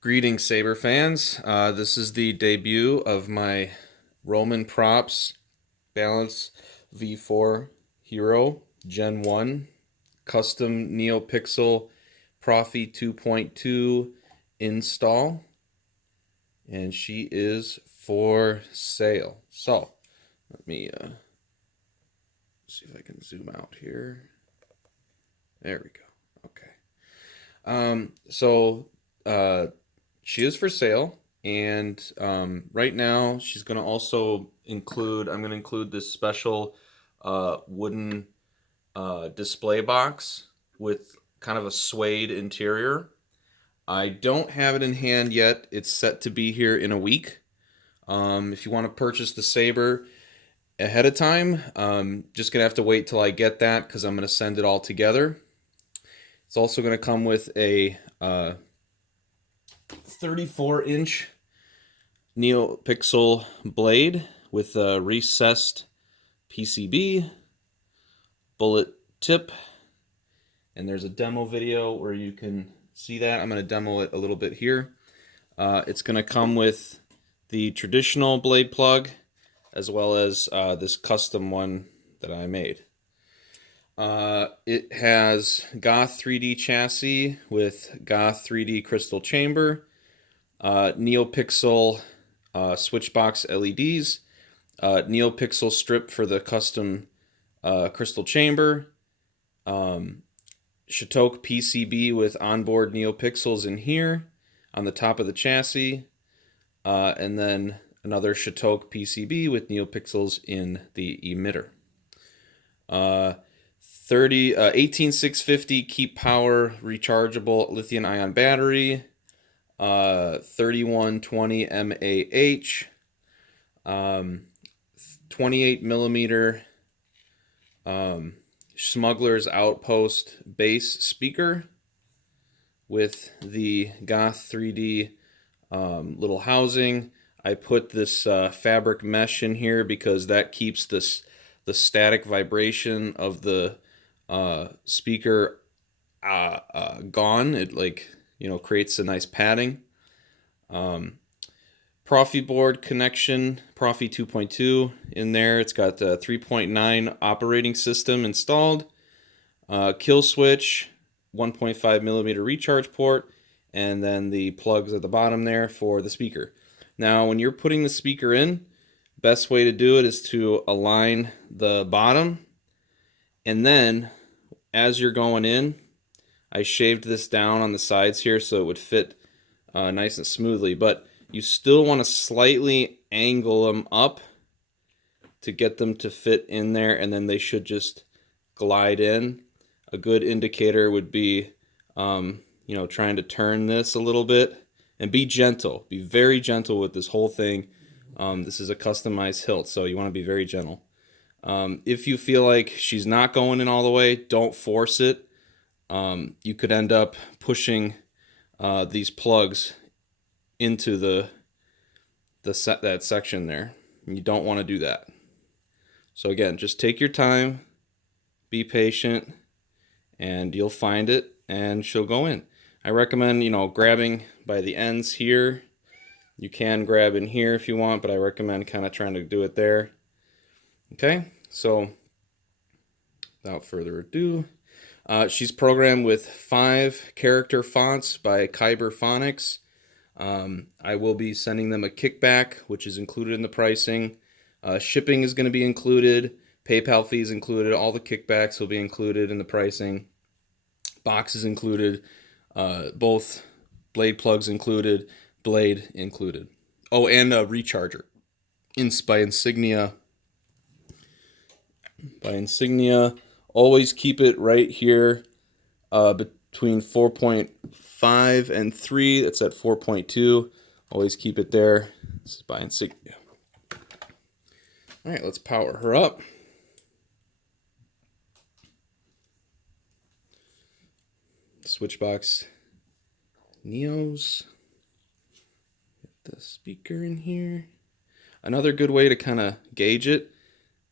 Greetings, Saber fans. This is the debut of my Roman Props Balance V4 Hero Gen 1 custom neopixel Proffie 2.2 install, and she is for sale. So let me see if I can zoom out here. There we go. Okay. So she is for sale, and right now she's going to also include. I'm going to include this special wooden display box with kind of a suede interior. I don't have it in hand yet. It's set to be here in a week. If you want to purchase the Saber ahead of time, just gonna have to wait till I get that because I'm gonna send it all together. It's also gonna come with a 34-inch neopixel blade with a recessed PCB, bullet tip, and there's a demo video where you can see that. I'm going to demo it a little bit here. It's going to come with the traditional blade plug as well as this custom one that I made. It has Goth3D Chassy with Goth3D crystal chamber, neopixel switchbox LEDs, neopixel strip for the custom crystal chamber, Shtok PCB with onboard neopixels in here on the top of the chassis, and then another Shtok PCB with neopixels in the emitter. 18650 Keeppower rechargeable lithium-ion battery, 3120 mAh, 28 millimeter Smugglers Outpost bass speaker with the Goth3D little housing. I put this fabric mesh in here because that keeps the static vibration of the speaker gone. It creates a nice padding. Proffie board connection, Proffie 2.2 in there. It's got a 3.9 operating system installed, kill switch, 1.5 millimeter recharge port, and then the plugs at the bottom there for the speaker. Now, when you're putting the speaker in, best way to do it is to align the bottom, and then as you're going in, I shaved this down on the sides here so it would fit nice and smoothly, but you still want to slightly angle them up to get them to fit in there, and then they should just glide in. A good indicator would be, trying to turn this a little bit, and be gentle. Be very gentle with this whole thing. This is a customized hilt, so you want to be very gentle. If you feel like she's not going in all the way, don't force it. You could end up pushing these plugs into that section there. And you don't want to do that. So again, just take your time, be patient, and you'll find it, and she'll go in. I recommend, grabbing by the ends here. You can grab in here if you want, but I recommend kind of trying to do it there. Okay, so without further ado, she's programmed with 5 character fonts by Kyberphonic. I will be sending them a kickback, which is included in the pricing. Shipping is going to be included. PayPal fees included. All the kickbacks will be included in the pricing. Boxes included. Both blade plugs included. Blade included. Oh, and a recharger. By Insignia. Always keep it right here between 4.5 and 3. It's at 4.2. Always keep it there. This is by Insignia. All right, let's power her up. Switchbox Neos. Get the speaker in here. Another good way to kind of gauge it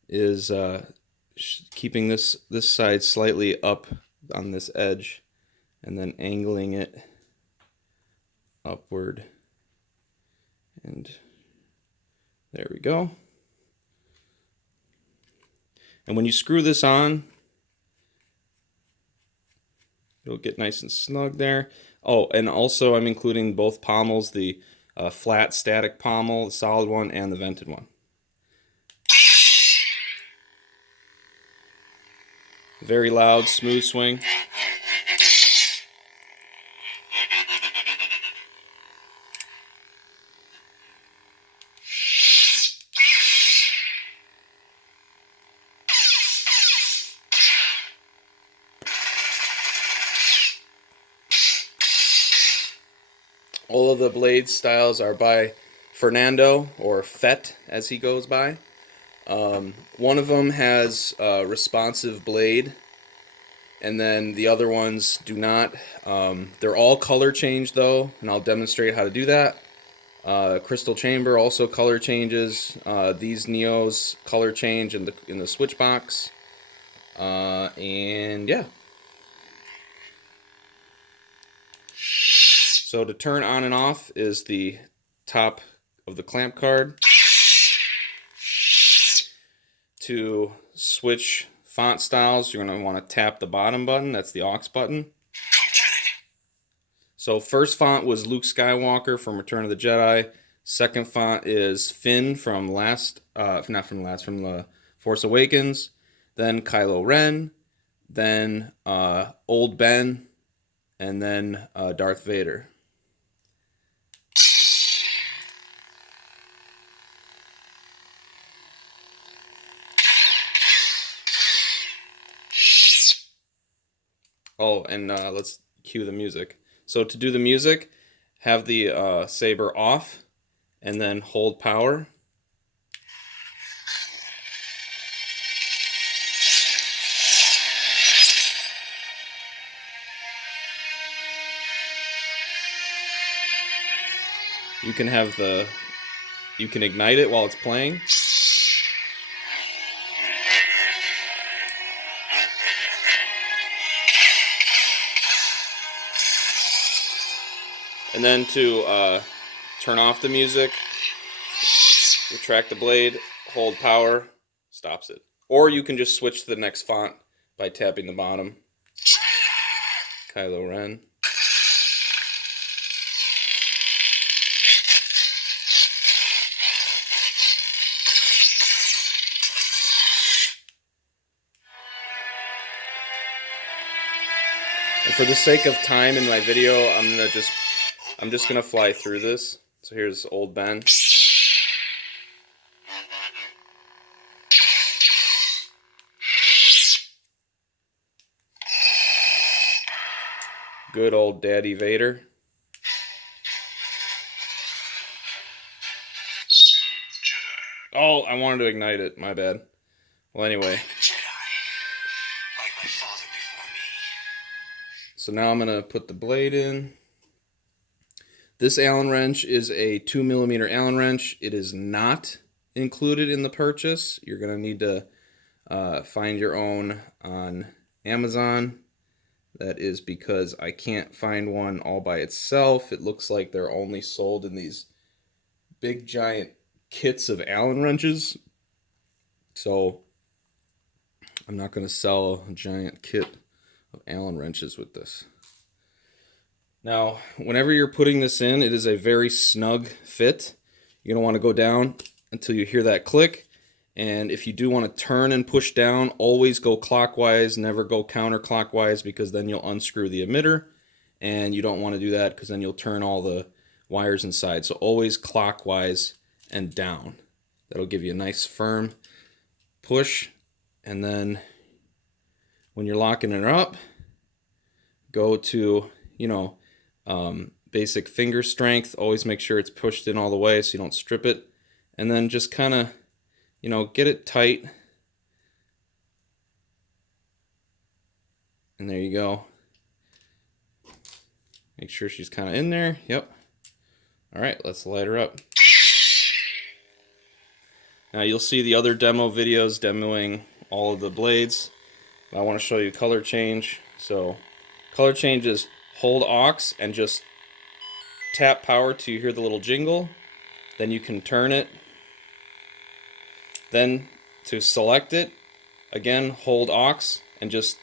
is keeping this side slightly up on this edge and then angling it upward, and there we go. And when you screw this on, it'll get nice and snug there. Oh, and also I'm including both pommels, the flat static pommel, the solid one, and the vented one. Very loud, smooth swing. All of the blade styles are by Fernando, or Fett as he goes by. One of them has a responsive blade, and then the other ones do not. They're all color changed though, and I'll demonstrate how to do that. Crystal chamber also color changes. These Neos color change in the switch box. And yeah. So to turn on and off is the top of the clamp card. To switch font styles, you're going to want to tap the bottom button. That's the aux button. So first font was Luke Skywalker from Return of the Jedi. Second font is Finn from The Force Awakens. Then Kylo Ren. Then Old Ben. And then Darth Vader. Oh, and let's cue the music. So to do the music, have the saber off, and then hold power. You can ignite it while it's playing. And then to turn off the music, retract the blade, hold power, stops it. Or you can just switch to the next font by tapping the bottom. Kylo Ren. And for the sake of time in my video, I'm just gonna fly through this. So here's Old Ben. Good old Daddy Vader. Oh, I wanted to ignite it. My bad. Well, anyway. So now I'm gonna put the blade in. This Allen wrench is a 2mm Allen wrench. It is not included in the purchase. You're going to need to find your own on Amazon. That is because I can't find one all by itself. It looks like they're only sold in these big giant kits of Allen wrenches. So I'm not going to sell a giant kit of Allen wrenches with this. Now, whenever you're putting this in, it is a very snug fit. You're going to want to go down until you hear that click. And if you do want to turn and push down, always go clockwise, never go counterclockwise, because then you'll unscrew the emitter. And you don't want to do that because then you'll turn all the wires inside. So always clockwise and down. That'll give you a nice firm push. And then when you're locking it up, go to, basic finger strength. Always make sure it's pushed in all the way so you don't strip it. And then just kind of, get it tight. And there you go. Make sure she's kind of in there. Yep. All right, let's light her up. Now you'll see the other demo videos demoing all of the blades. I want to show you color change. So color change is hold aux and just tap power till you hear the little jingle. Then you can turn it. Then to select it, again, hold aux and just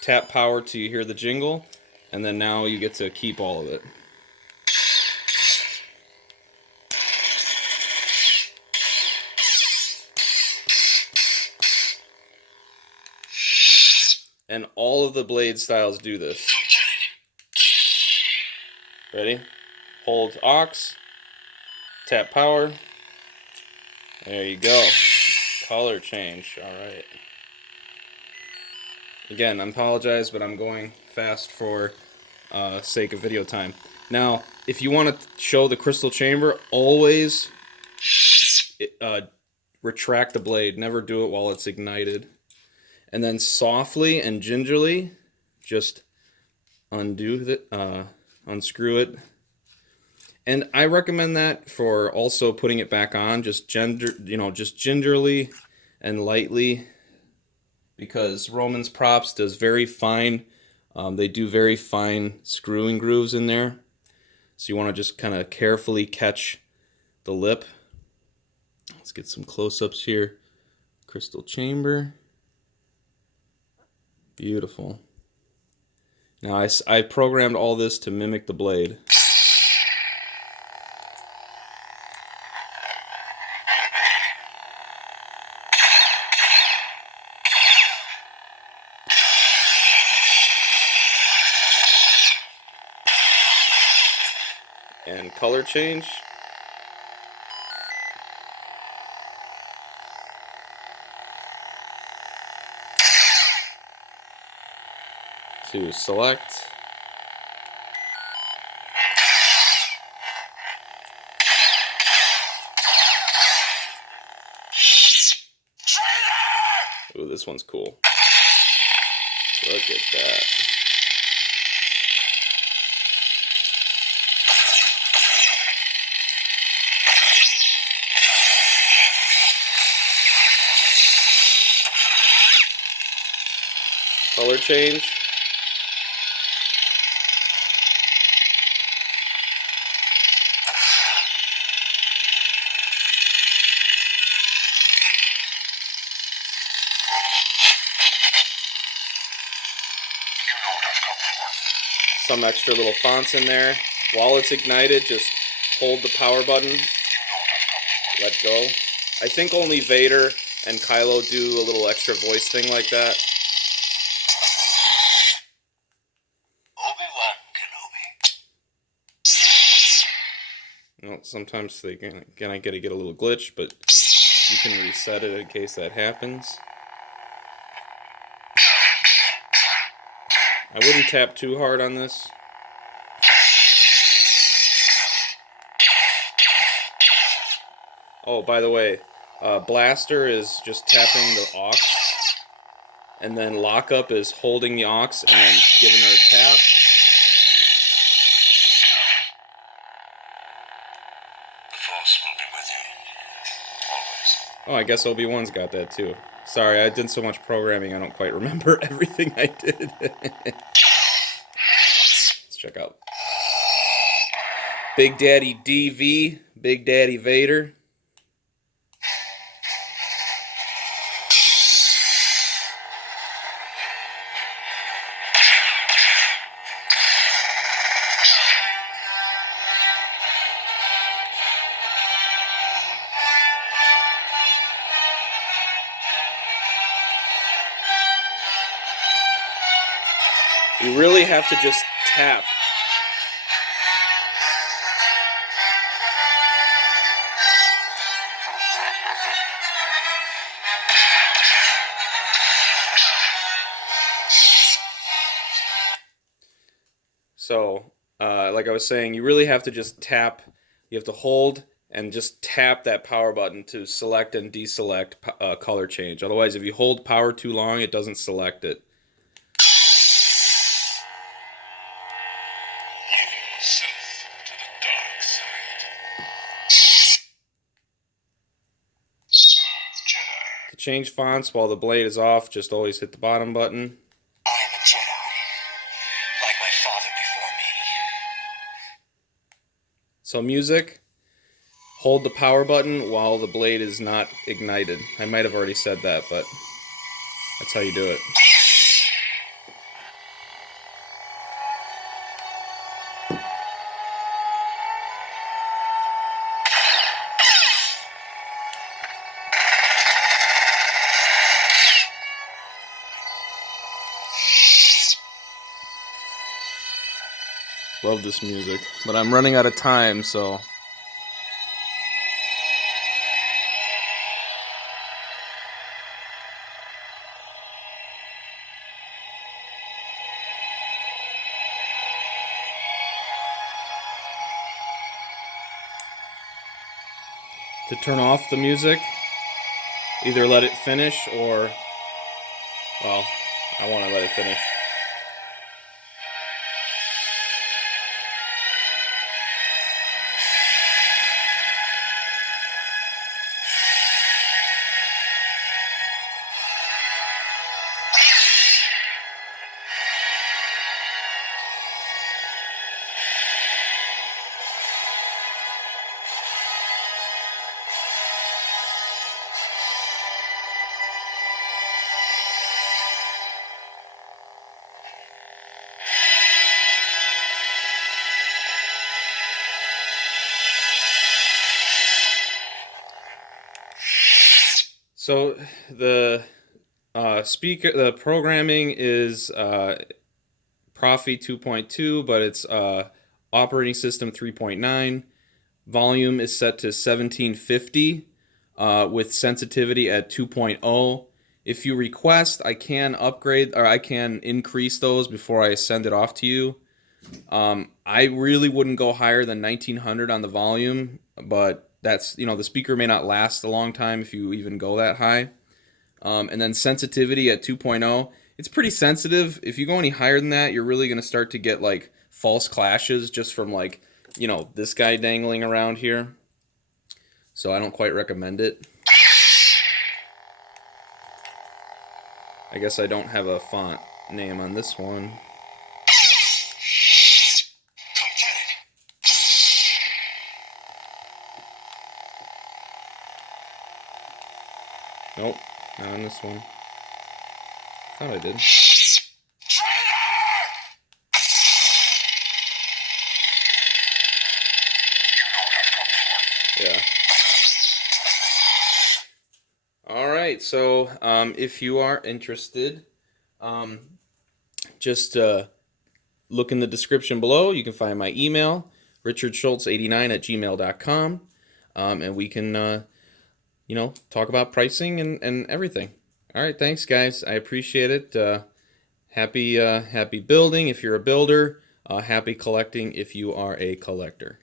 tap power till you hear the jingle. And then now you get to keep all of it. And all of the blade styles do this. Ready? Hold aux, tap power. There you go. Color change. Alright. Again, I apologize, but I'm going fast for sake of video time. Now, if you want to show the crystal chamber, always retract the blade. Never do it while it's ignited. And then softly and gingerly, just unscrew it. And I recommend that for also putting it back on, just gingerly and lightly, because Roman's Props does very fine. They do very fine screwing grooves in there, so you want to just kind of carefully catch the lip. Let's get some close-ups here. Crystal chamber. Beautiful. Now I programmed all this to mimic the blade. And color change. To select. Ooh, this one's cool. Look at that. Color change. Some extra little fonts in there. While it's ignited, just hold the power button. Let go. I think only Vader and Kylo do a little extra voice thing like that. Sometimes they get a little glitch, but you can reset it in case that happens. I wouldn't tap too hard on this. Oh, by the way, blaster is just tapping the aux, and then lockup is holding the aux and then giving her a tap. Oh, I guess Obi-Wan's got that too. Sorry, I did so much programming, I don't quite remember everything I did. Let's check out Big Daddy DV, Big Daddy Vader. You really have to just tap. So, like I was saying, you really have to just tap. You have to hold and just tap that power button to select and deselect color change. Otherwise, if you hold power too long, it doesn't select it. To change fonts while the blade is off, just always hit the bottom button. I am a Jedi, like my father before me. So music, hold the power button while the blade is not ignited. I might have already said that, but that's how you do it. Love this music, but I'm running out of time, so to turn off the music, either let it finish or, well, I want to let it finish. So the the programming is Proffie 2.2, but it's operating system 3.9. Volume is set to 1750 with sensitivity at 2.0. If you request, I can upgrade, or I can increase those before I send it off to you. I really wouldn't go higher than 1900 on the volume, but that's, the speaker may not last a long time if you even go that high. And then sensitivity at 2.0, it's pretty sensitive. If you go any higher than that, you're really going to start to get like false clashes just from like, this guy dangling around here. So I don't quite recommend it. I guess I don't have a font name on this one. Nope, not on this one. Thought I did. Yeah. Alright, so if you are interested, just look in the description below. You can find my email, richardschultz89@gmail.com, and we can talk about pricing and everything. All right, thanks, guys. I appreciate it. Happy building if you're a builder. Happy collecting if you are a collector.